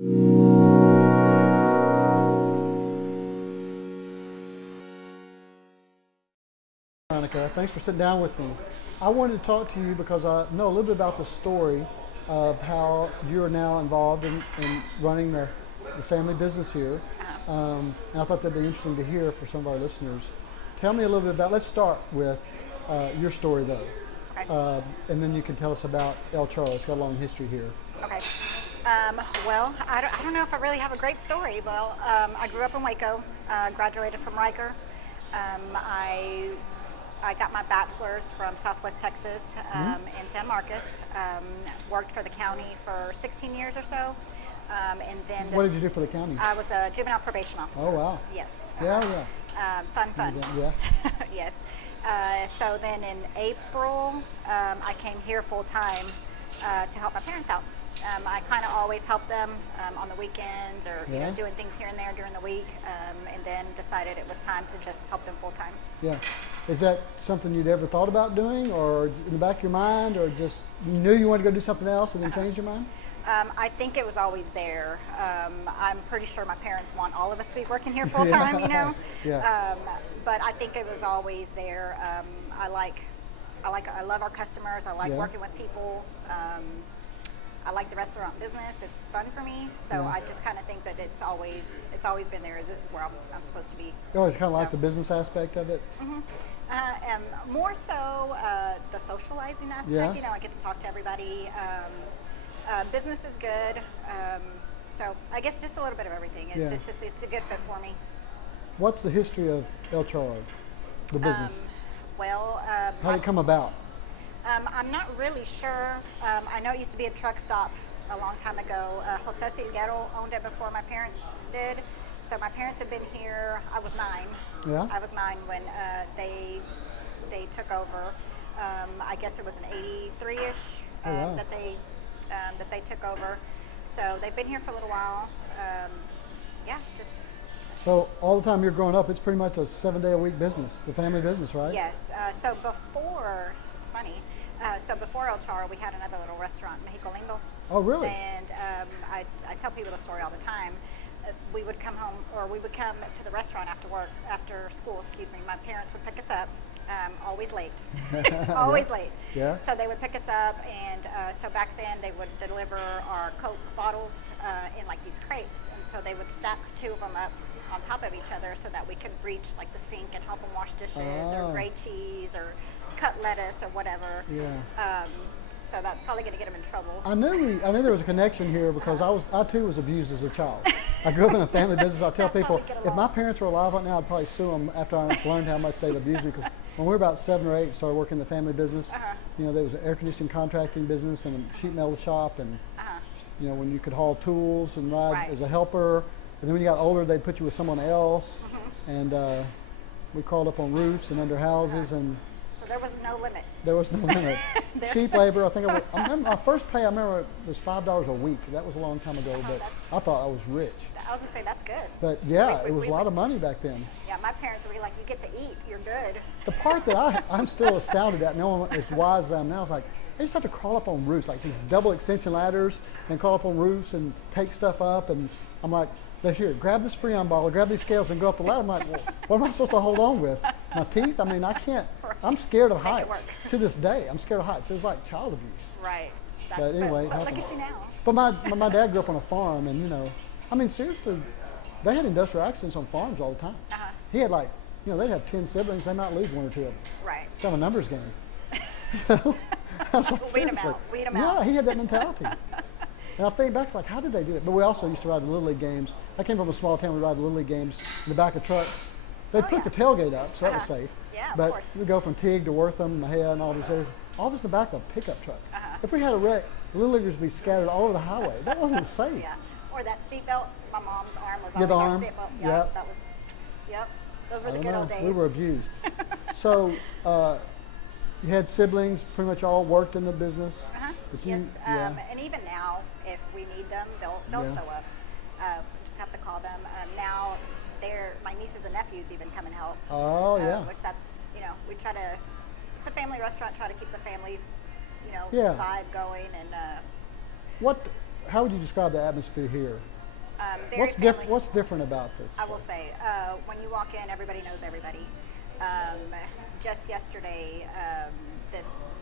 Veronica, thanks for sitting down with me. I wanted to talk to you because I know a little bit about the story of how you are now involved in running the family business here. And I thought that'd be interesting to hear for some of our listeners. Tell me a little bit about, let's start with your story though. Okay. And then you can tell us about El Charro. It's got a long history here. Okay. Well, I don't know if I really have a great story. Well, I grew up in Waco, graduated from Riker. I got my bachelor's from Southwest Texas in San Marcos. Worked for the county for 16 years or so. And then What did you do for the county? I was a juvenile probation officer. Oh, wow. Yes. Yeah. Fun. Yeah. Yes. So then in April, I came here full time to help my parents out. I kind of always help them on the weekends or doing things here and there during the week, and then decided it was time to just help them full time. Yeah. Is that something you'd ever thought about doing, or in the back of your mind, or just you knew you wanted to go do something else and then changed your mind? I think it was always there. I'm pretty sure my parents want all of us to be working here full time, Yeah. But I think it was always there. I love our customers. I like working with people. I like the restaurant business. It's fun for me. So I just kind of think that it's always been there. This is where I'm supposed to be. You always kind of like the business aspect of it? And more so the socializing aspect. I get to talk to everybody. Business is good. So I guess just a little bit of everything. It's it's a good fit for me. What's the history of El Charro, the business? How did it come about? I'm not really sure. I know it used to be a truck stop a long time ago. Jose Silguero owned it before my parents did. So my parents had been here. I was 9. Yeah. I was 9 when they took over. I guess it was an 83-ish that they took over. So they've been here for a little while. So all the time you're growing up, it's pretty much a 7-day-a-week business, the family business, right? Yes. So before, it's funny. So before El Charro, we had another little restaurant, Mexico Lindo. Oh, really? And I tell people the story all the time. We would come home, or we would come to the restaurant after school. My parents would pick us up. Always late. Always late. Yeah. So they would pick us up, and so back then they would deliver our Coke bottles in like these crates, and so they would stack 2 of them up on top of each other so that we could reach like the sink and help them wash dishes or grate cheese or cut lettuce or whatever. Yeah. So that's probably going to get them in trouble. I knew there was a connection here because I too was abused as a child. I grew up in a family business. I tell people, if my parents were alive right now, I'd probably sue them after I learned how much they'd abused me. Because when we were about 7 or 8, started working in the family business. There was an air conditioning contracting business and a sheet metal shop, and when you could haul tools and ride as a helper. And then when you got older, they'd put you with someone else, and we crawled up on roofs and under houses, and so there was no limit. There was no limit. Cheap labor. I remember my first pay. I remember it was $5 a week. That was a long time ago, but I thought I was rich. I was gonna say that's good. But it was a lot of money back then. Yeah, my parents were like, "You get to eat. You're good." The part that I'm still astounded at, no one as wise as I am now, is like they just have to crawl up on roofs, like these double extension ladders, and crawl up on roofs and take stuff up. And I'm like, here, grab this Freon bottle, grab these scales, and go up the ladder. I'm like, well, what am I supposed to hold on with? My teeth? I mean, I can't. I'm scared of heights. To this day, I'm scared of heights. It's like child abuse. Right. But anyway, but look at you now. But my dad grew up on a farm, and seriously, they had industrial accidents on farms all the time. He had they'd have 10 siblings, they might lose 1 or 2 of them. Right. It's kind of a numbers game. Weed them out. Yeah, he had that mentality. And I think back, how did they do that? But we also used to ride the Little League games. I came from a small town, we ride the Little League games in the back of trucks. They put the tailgate up, so that was safe. Yeah, but of course. we go from Tig to Wortham, Mahia, and all these areas. All this in the back of a pickup truck. If we had a wreck, the Little Leaguers would be scattered all over the highway. That wasn't safe. Yeah. Or that seatbelt. My mom's arm was Your always arm? our seatbelt. Yeah, Yep. that was. Yep. Those were the I good don't old know. days. We were abused. So you had siblings, pretty much all worked in the business. Yes. And even now, if we need them, they'll show up. We just have to call them. Now, my nieces and nephews even come and help. Oh yeah. Which that's we try to. It's a family restaurant. Try to keep the family, Yeah. vibe going and. What how would you describe the atmosphere here? Very family. What's different about this? I will say, when you walk in, everybody knows everybody. Um, just yesterday, this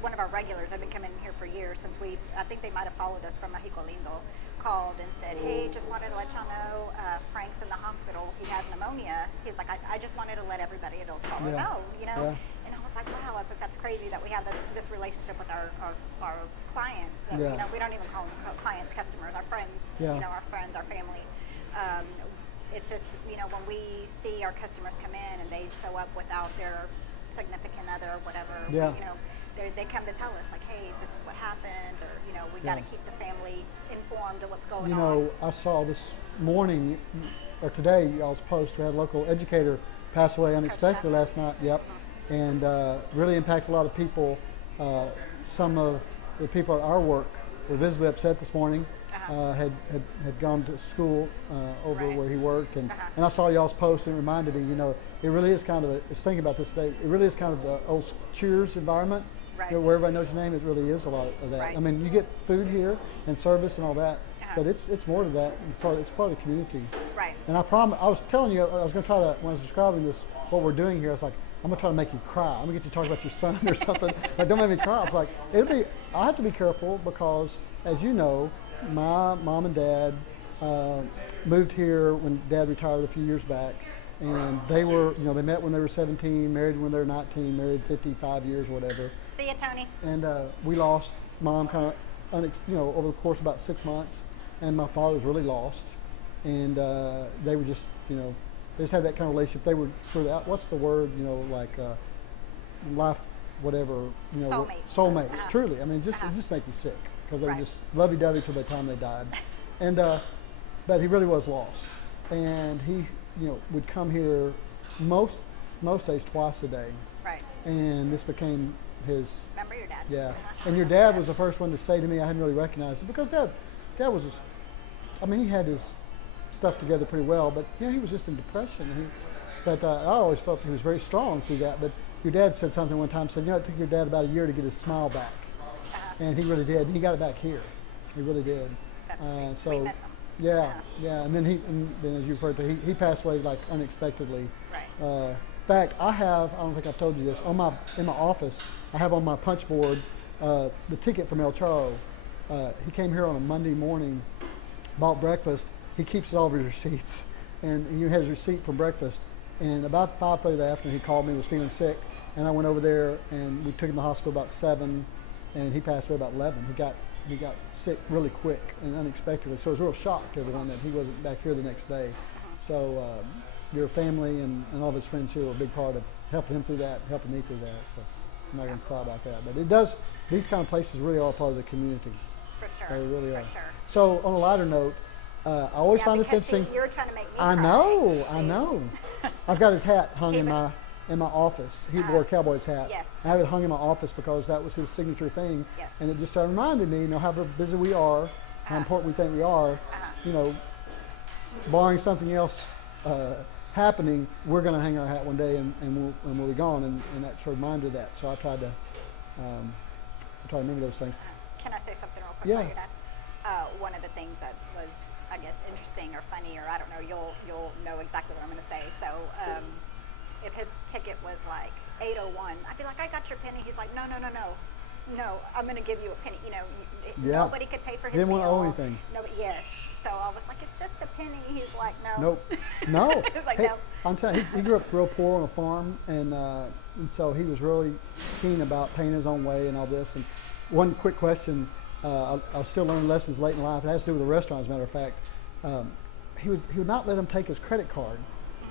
one of our regulars, I've been coming here for years since I think they might have followed us from Mexico Lindo, called and said, hey, just wanted to let y'all know Frank's in the hospital. He has pneumonia. He's like, I just wanted to let everybody at El Cholo know, you know? Yeah. And I was like, wow, I was like, that's crazy that we have this relationship with our clients. Yeah. You know, we don't even call them clients, customers, our friends, Yeah. you know, our friends, our family. It's just, you know, when we see our customers come in and they show up without their significant other or whatever, Yeah. you know, they come to tell us, like, hey, this is what happened, or, you know, we got to keep the family informed of what's going on. You know, I saw this morning, or today, y'all's post, we had a local educator pass away unexpectedly last night. Yep. And really impacted a lot of people. Some of the people at our work were visibly upset this morning. Had gone to school over where he worked, and I saw y'all's post, and it reminded me, you know, it really is kind of I was thinking about this today, it really is kind of the old Cheers environment, you know, where everybody knows your name. It really is a lot of that. I mean, you get food here and service and all that, but it's more to that. It's part of the community. Right. And I was telling you, I was going to try to, when I was describing this, what we're doing here, I was like, I'm going to try to make you cry. I'm going to get you to talk about your son or something. Like, don't make me cry. I was like, I have to be careful because, as you know, my mom and dad moved here when Dad retired a few years back, and they were, you know, they met when they were 17, married when they were 19, married 55 years, whatever. See ya, Tony. And we lost Mom kind of, you know, over the course of about 6 months, and my father was really lost, and they were just, you know, they just had that kind of relationship. They were sort of, what's the word, you know, like life, whatever, you know, soulmates. Truly, I mean, it just makes me sick. Because they were just lovey-dovey till the time they died. And but he really was lost. And he, you know, would come here most days twice a day. Right. And this became his. Remember your dad? Yeah. And your dad was the first one to say to me, I hadn't really recognized it, because dad was, I mean, he had his stuff together pretty well, but you know, he was just in depression. But I always felt he was very strong through that. But your dad said something one time, said, you know, it took your dad about a year to get his smile back. And he really did. He got it back here. He really did. That's sweet. So we miss him. Yeah. And then as you referred to, he passed away like unexpectedly. Right. In fact, I don't think I've told you this, in my office, I have on my punch board the ticket from El Charo. He came here on a Monday morning, bought breakfast. He keeps all of his receipts, and he has a receipt for breakfast. And about 5:30 in the afternoon, he called me, was feeling sick, and I went over there, and we took him to the hospital about 7. And he passed away about 11. He got sick really quick and unexpectedly. So it was a real shock to everyone that he wasn't back here the next day. So your family and all of his friends here were a big part of helping him through that, helping me through that. So I'm not going to cry about that. But these kind of places really are part of the community. For sure. They really are. For sure. So on a lighter note, I always find this interesting. See, you're trying to make me I cry. know. I've got his hat hung in my office. He wore a Cowboys hat. Yes. I have it hung in my office because that was his signature thing. Yes. And it just reminded me, you know, how busy we are, how important we think we are. You know, barring something else happening, we're going to hang our hat one day and we'll be gone. And that's a reminder of that. So I try to remember those things. Can I say something real quick about your dad? One of the things that was, I guess, interesting or funny, or I don't know, you'll know exactly what I'm going to say. So if his ticket was like 801, I'd be like, I got your penny. He's like, no, I'm going to give you a penny. You know, nobody could pay for his meal. Didn't want to owe anything. Nobody, yes. So I was like, it's just a penny. He's like, no. Nope. No. He's like, hey, no. I'm telling you, he grew up real poor on a farm, and so he was really keen about paying his own way and all this. And one quick question, I was still learning lessons late in life. It has to do with the restaurant, as a matter of fact. He would not let him take his credit card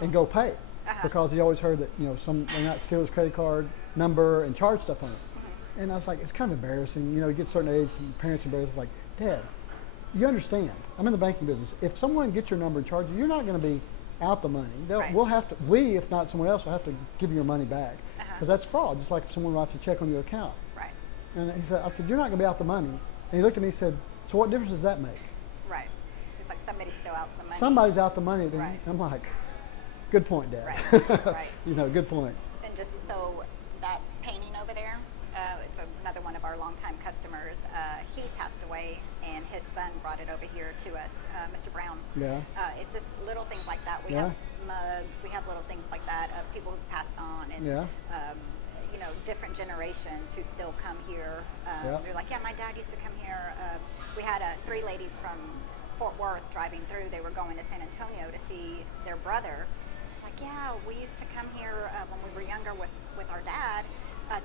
and go pay. Because he always heard that, you know, they might steal his credit card number and charge stuff on it. And I was like, it's kind of embarrassing. You know, you get a certain age, and parents are embarrassed. It's like, Dad, you understand. I'm in the banking business. If someone gets your number and charges you, you're not going to be out the money. We'll have to, if not someone else, will have to give you your money back. Because that's fraud, just like if someone writes a check on your account. Right. And I said, you're not going to be out the money. And he looked at me and said, so what difference does that make? Right. It's like somebody's still out some money. Somebody's out the money. Right. I'm like, good point, Dad. Right. Right. You know, good point. And just so that painting over there, it's another one of our our longtime customers, he passed away, and his son brought it over here to us, Mr. Brown. Yeah. It's just little things like that. We Yeah. have mugs, we have little things like that of people who've passed on, and Yeah. you know, different generations who still come here. Yeah. They're like, yeah, my dad used to come here. We had 3 ladies from Fort Worth driving through. They were going to San Antonio to see their brother. She's like, yeah, we used to come here when we were younger with our dad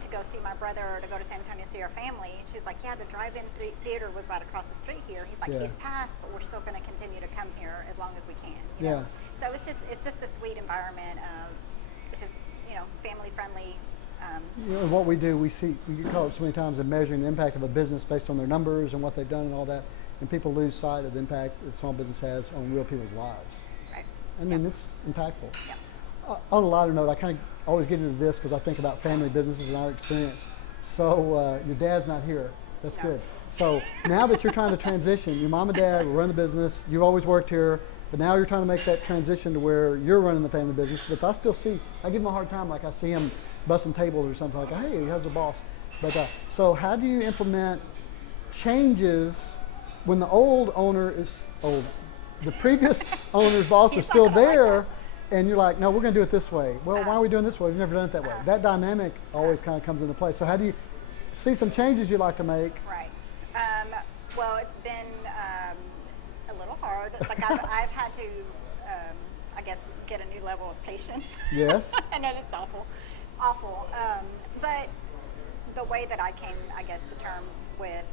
to go see my brother, or to go to San Antonio to see our family. She's like, yeah, the drive-in theater was right across the street here. He's like, Yeah. he's passed, but we're still going to continue to come here as long as we can. You Yeah. know? So it's just a sweet environment. It's just, you know, family friendly. You know, what we do, we get caught up so many times in measuring the impact of a business based on their numbers and what they've done and all that, and people lose sight of the impact that small business has on real people's lives. Right. I mean, it's impactful. Yep. On a lighter note, I kind of always get into this because I think about family businesses and our experience. So your dad's not here. That's No. good. So now that you're trying to transition, your mom and dad run the business. You've always worked here, but now you're trying to make that transition to where you're running the family business. But I still see, I give him a hard time. Like I see him busting tables or something. Like, hey, how's the boss? But so how do you implement changes when the old owner is old? The previous owner's boss He's is not still gonna like there, and you're like, no, we're going to do it this way. Well, why are we doing this way? We've never done it that way. That dynamic always kind of comes into play. So how do you see some changes you'd like to make? Right. Well, it's been a little hard. Like I've had to, I guess, get a new level of patience. Yes. I know that's awful. But the way that I came, I guess, to terms with,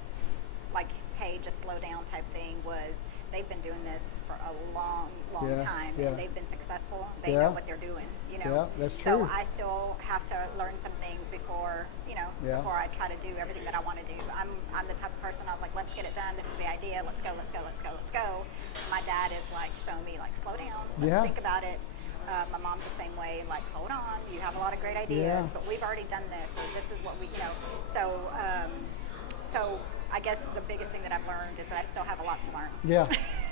like, hey, just slow down type thing was they've been doing this for a long Yeah, time, yeah. and they've been successful. They Yeah. know what they're doing, you know. Yeah, that's so true. I still have to learn some things before, you know, Yeah. before I try to do everything that I want to do. I'm the type of person, I was like, let's get it done. This is the idea. Let's go. My dad is like showing me, like, slow down. Let's Yeah. think about it. My mom's the same way, like, hold on, you have a lot of great ideas, Yeah. but we've already done this, or this is what we, you know. So I guess the biggest thing that I've learned is that I still have a lot to learn. Yeah.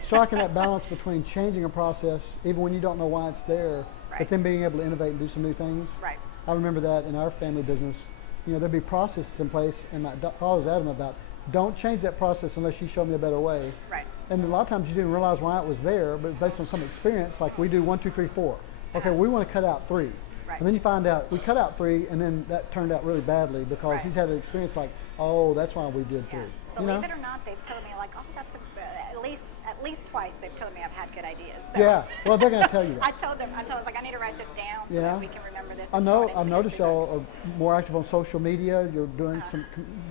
Striking that balance between changing a process, even when you don't know why it's there, but Right. then being able to innovate and do some new things. Right. I remember that in our family business. You know, there'd be processes in place, and my father was adamant about, don't change that process unless you show me a better way. Right. And a lot of times you didn't realize why it was there, but based on some experience, like we do 1, 2, 3, 4. Okay, we want to cut out 3. Right. And then you find out we cut out 3, and then that turned out really badly because Right. he's had an experience like, oh, that's why we did 3. Yeah. You Believe know? it or not, they've told me, like, oh, that's at least twice they've told me I've had good ideas. So Yeah. Well, they're going to tell you that. I told them, I was like, I need to write this down so Yeah. that we can remember this. I It's know. going in I've the noticed history y'all books. are more active on social media. You're doing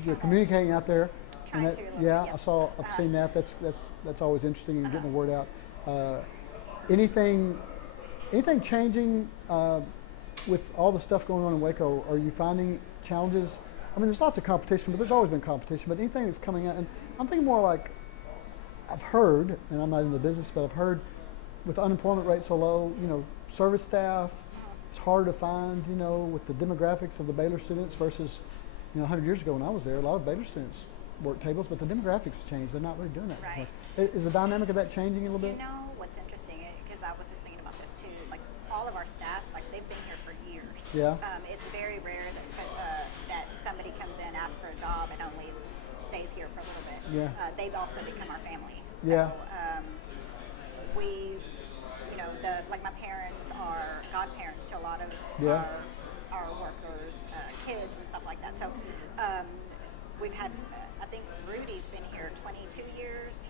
you're communicating out there. Trying And to a little yeah, bit, yes. I've seen that. That's always interesting and getting the word out. Anything changing with all the stuff going on in Waco? Are you finding challenges? I mean, there's lots of competition, but there's always been competition. But anything that's coming out, and I'm thinking more like I've heard, and I'm not in the business, but I've heard with unemployment rate so low, you know, service staff, it's hard to find, you know, with the demographics of the Baylor students versus, you know, 100 years ago when I was there, a lot of Baylor students worked tables, but the demographics changed. They're not really doing that. Right. Is the dynamic of that changing a little You bit? know what's interesting, because I was just thinking about this too, like all of our staff, like they've been here for years. Yeah. It's very rare that somebody comes in, asks for a job, and only stays here for a little bit. Yeah. They've also become our family. So, Yeah. we, you know, like my parents are godparents to a lot of Yeah. our workers, kids and stuff like that. So we've had, I think Rudy's been here 22 years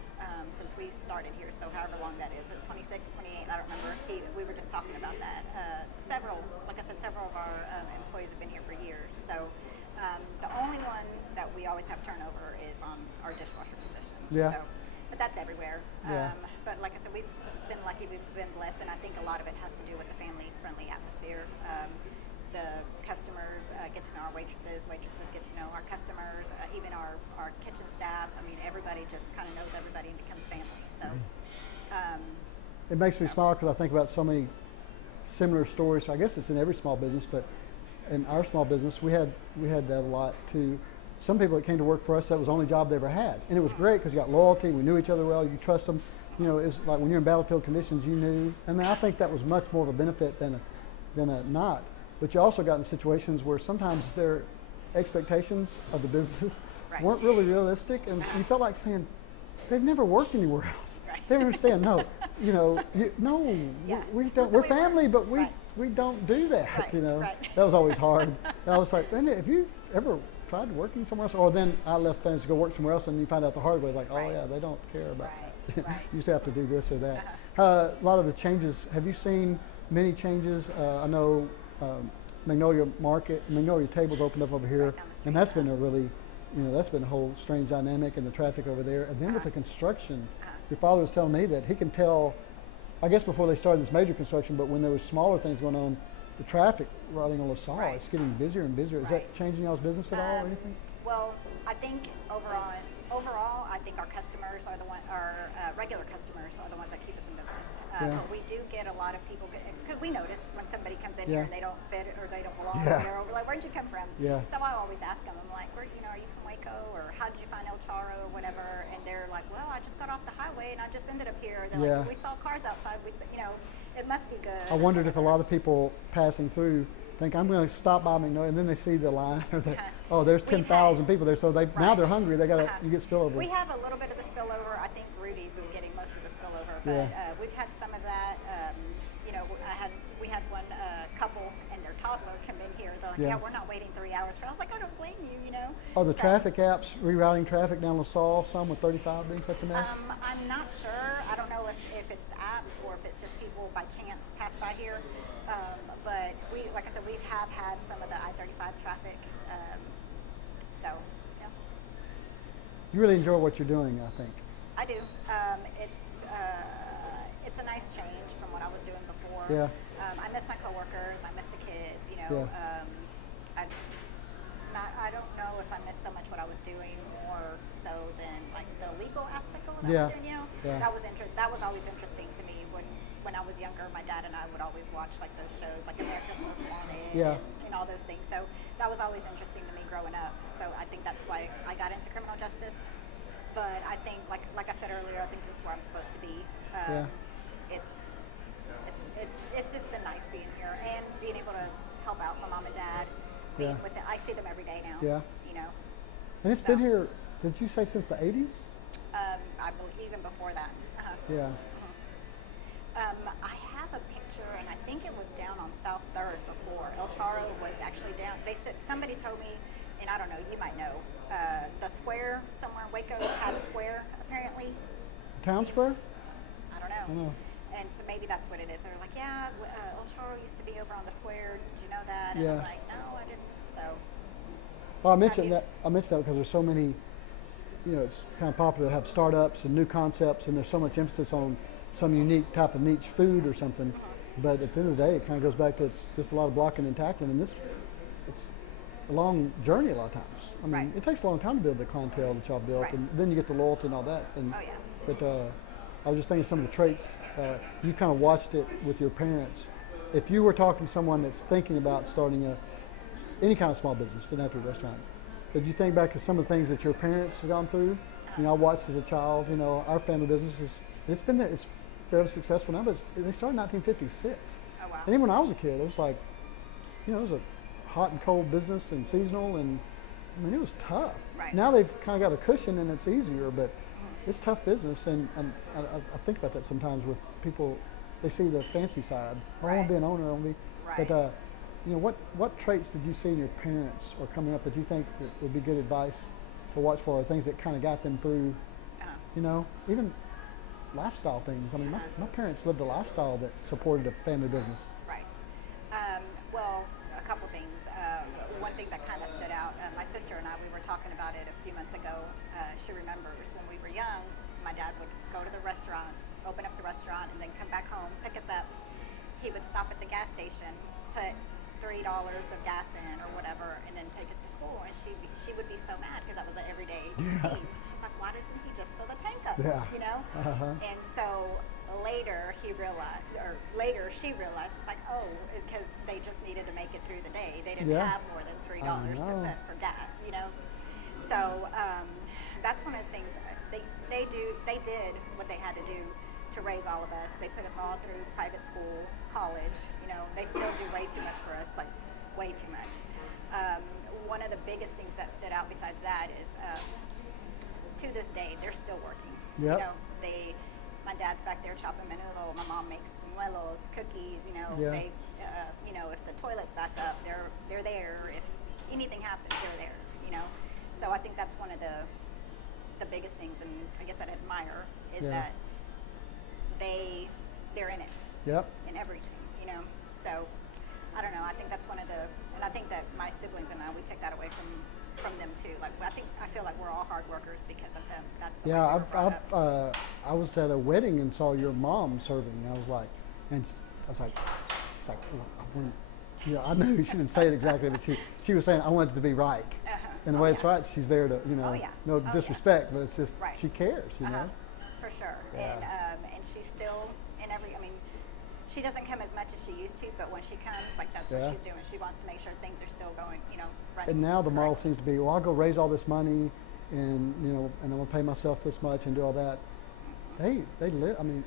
since we started here, so however long that is, 26, 28, I don't remember. We were just talking about that. Several of our employees have been here for years. So the only one that we always have turnover is on our dishwasher position. Yeah. So, but that's everywhere. Yeah. But like I said, we've been lucky, we've been blessed, and I think a lot of it has to do with the family-friendly atmosphere. The customers get to know our waitresses get to know our customers, even our kitchen staff. I mean, everybody just kind of knows everybody and becomes family. So It makes me smile because I think about so many similar stories. I guess it's in every small business, but in our small business, we had that a lot too. Some people that came to work for us, that was the only job they ever had, and it was great because you got loyalty. We knew each other well. You trust them. You know, it's like when you're in battlefield conditions, you knew. I mean, I think that was much more of a benefit than a not. But you also got in situations where sometimes their expectations of the business Right. weren't really realistic, and you felt like saying, they've never worked anywhere else. Right. They understand, no, no, Yeah, we it's don't, not the we're way it family, works. but Right. we don't do that, Right, right. That was always hard. And I was like, man, have you ever tried working somewhere else? Or then I left families to go work somewhere else, and you find out the hard way, like, oh Right. yeah, they don't care about Right, right. you used to have to do this or that. A lot of the changes, have you seen many changes? I know Magnolia Tables opened up over here, Right down the street, and that's been a really, that's been a whole strange dynamic, and the traffic over there. And then with the construction, your father was telling me that he can tell, I guess before they started this major construction, but when there was smaller things going on, the traffic riding on LaSalle, Right. it's getting busier and busier. Is Right. that changing y'all's business at all or anything? Well, I think overall, I think our customers are our regular customers are the ones that keep us in business. Yeah. But we do get a lot of people, because we notice when somebody comes in Yeah. here and they don't fit or they don't belong Yeah. or whatever, we're like, where'd you come from? Yeah. So I always ask them, I'm like, are you from Waco, or how did you find El Charro or whatever? And they're like, well, I just got off the highway and I just ended up here. They're Yeah. like, we saw cars outside. It must be good. I wondered if a lot of people passing through think I'm going to stop by Magnolia, and then they see the line, or there's We've 10,000 people there, so now Right. they're hungry. They got you get spillover. We have a little bit of the spillover. I think Rudy's is getting most of the spillover, but Yeah. we've had some of that. We had one couple and their toddler come in here. They're like, Yeah. yeah, we're not waiting 3 hours for. I was like, I don't blame you. Are the So, traffic apps rerouting traffic down LaSalle, some with 35 being such a mess? I'm not sure. I don't know if it's apps or if it's just people by chance pass by here. But like I said, we have had some of the I-35 traffic. So, yeah. You really enjoy what you're doing, I think. I do. It's a nice change from what I was doing before. Yeah. I miss my coworkers. I miss the kids. Yeah. I don't know if I miss so much what I was doing more so than like the legal aspect of what I Yeah. was doing. Yeah. That was always interesting to me when I was younger. My dad and I would always watch like those shows like America's Most Wanted Yeah. and all those things. So that was always interesting to me growing up. So I think that's why I got into criminal justice. But I think, like I said earlier, I think this is where I'm supposed to be. Yeah. It's just been nice being here and being able to help out my mom and dad. Being Yeah. with it, I see them every day now. Yeah. You know, And it's been here, did you say since the 80s? I believe even before that. Yeah. I have a picture, and I think it was down on South Third before. El Charro was actually down. They said somebody told me, and I don't know, you might know, the square somewhere in Waco had a square apparently. Town Square? I don't know. I don't know. And so maybe that's what it is. They're like, yeah, El Charro used to be over on the square. Did you know that? And Yeah. I'm like, no, I didn't. So Well, I Is that mentioned you? that. I mentioned that because there's so many. It's kind of popular to have startups and new concepts, and there's so much emphasis on some unique type of niche food or something. But at the end of the day, it kind of goes back to it's just a lot of blocking and tackling, and it's a long journey a lot of times. I mean, Right. it takes a long time to build the clientele that y'all built, Right. and then you get the loyalty and all that. And, Oh, yeah. But I was just thinking some of the traits. You kind of watched it with your parents. If you were talking to someone that's thinking about starting any kind of small business, doesn't have to be a restaurant, but you think back to some of the things that your parents have gone through. I watched as a child. Our family business it's been there. It's fairly successful now, but they started in 1956. Oh, wow. And even when I was a kid, it was like, it was a hot and cold business and seasonal, and I mean, it was tough. Right. Now they've kind of got a cushion and it's easier, but it's tough business. And I think about that sometimes with people. They see the fancy side. I want Right. to be an owner. I want to be. Right. But what traits did you see in your parents or coming up that you think that would be good advice to watch for, or things that kind of got them through? Even lifestyle things. I mean, my parents lived a lifestyle that supported a family business. Right. Well, a couple things. One thing that kind of stood out, my sister and I, we were talking about it a few months ago. She remembers when we were young, my dad would go to the restaurant, open up the restaurant, and then come back home, pick us up. He would stop at the gas station, put $3 of gas in or whatever, and then take us to school. And she would be so mad because that was an everyday routine. She's like, why doesn't he just fill the tank up? Yeah. And so later she realized it's like, oh, it's because they just needed to make it through the day. They didn't Yeah. have more than $3 to know. put for gas. So that's one of the things they did what they had to do to raise all of us. They put us all through private school, college. They still do way too much for us, like way too much. one of the biggest things that stood out besides that is to this day they're still working. Yep. You know, my dad's back there chopping menudo. My mom makes buñuelos, cookies. You know, Yeah. they, you know, if the toilet's backed up, they're there. If anything happens, they're there. You know, so I think that's one of the biggest things, and I guess I'd admire is Yeah. that they're in it. Yep. In everything. You know, so I don't know. I think that's one of and I think that my siblings and we take that away from them too. Like I feel like we're all hard workers because of them. That's the way Yeah, we were brought up. I was at a wedding and saw your mom serving. And I was like, it's like, you know, I know she didn't say it exactly, but she was saying I want it to be right. And the way it's right, she's there to, you know, no disrespect, but it's just she cares, you know. For sure. Yeah. And she's still in every. I mean, she doesn't come as much as she used to, but when she comes, like that's what she's doing. She wants to make sure things are still going, you know, running. And now the model seems to be, well, I'll go raise all this money, and you know, and I'm gonna pay myself this much and do all that. They live. I mean,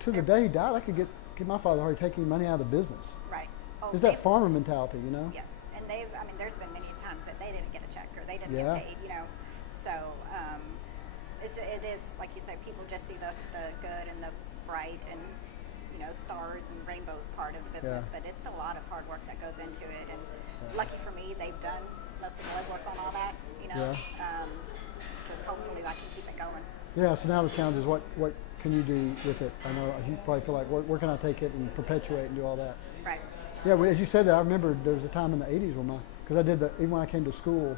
to the day he died, I could get my father already taking money out of the business. Right. Oh, There's that farmer mentality, you know. Yes, and I mean, there's been many times that they didn't get a check or they didn't Yeah. get paid, you know. So it is like you say, people just see the good and the bright and you know stars and rainbows part of the business, but it's a lot of hard work that goes into it. And lucky for me, they've done most of the legwork on all that, you know. Just hopefully I can keep it going. Yeah. So now the challenge is what can you do with it? I know you probably feel like where can I take it and perpetuate and do all that. Right. Yeah, as you said that, I remember there was a time in the 80s when because I did even when I came to school,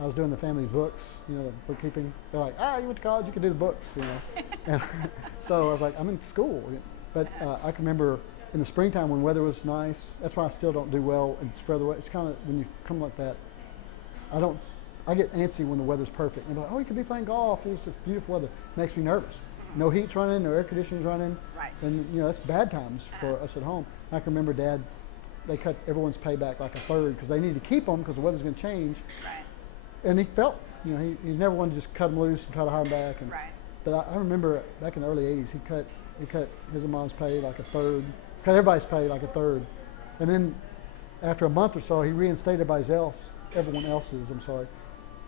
I was doing the family books, you know, the bookkeeping. They're like, you went to college, you can do the books, you know. And so I was like, I'm in school. But I can remember in the springtime when weather was nice, that's why I still don't do well in spread the weather. It's kind of, when you come like that, I get antsy when the weather's perfect. And they're like, you could be playing golf, it's just beautiful weather. It makes me nervous. No heat's running, no air conditioning's running. Right. And, you know, it's bad times for us at home. I can remember Dad, they cut everyone's pay back like a third because they need to keep them because the weather's going to change. Right. And he felt, you know, he never wanted to just cut them loose and try to hire them back. And, Right. But I remember back in the early 80s, he cut his and Mom's pay like a third, cut everybody's pay like a third. And then after a month or so, he reinstated everyone else's,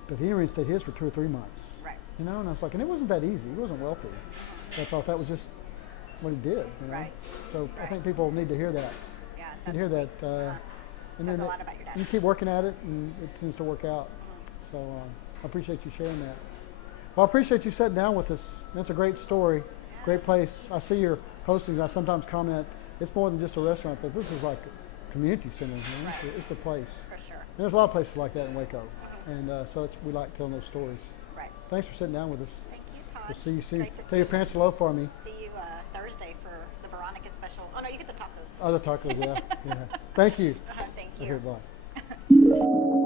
but he reinstated his for 2 or 3 months. Right. You know, and I was like, and it wasn't that easy. He wasn't wealthy. So I thought that was just what he did. You know? Right. So I think people need to hear that. Yeah. Need to hear that. And Says then a lot about your dad. you keep working at it, and it tends to work out. So I appreciate you sharing that. Well, I appreciate you sitting down with us. That's a great story, great place. I see your postings. I sometimes comment, it's more than just a restaurant, but this is like a community center. Man. It's a place. For sure. And there's a lot of places like that in Waco. And so we like telling those stories. Right. Thanks for sitting down with us. Thank you, Todd. We'll see you soon. Great to Tell see your you. parents hello for me. See you Thursday for the Veronica special. Oh no, you get the tacos. Other tacos, yeah. Thank you. Thank you. Okay, bye.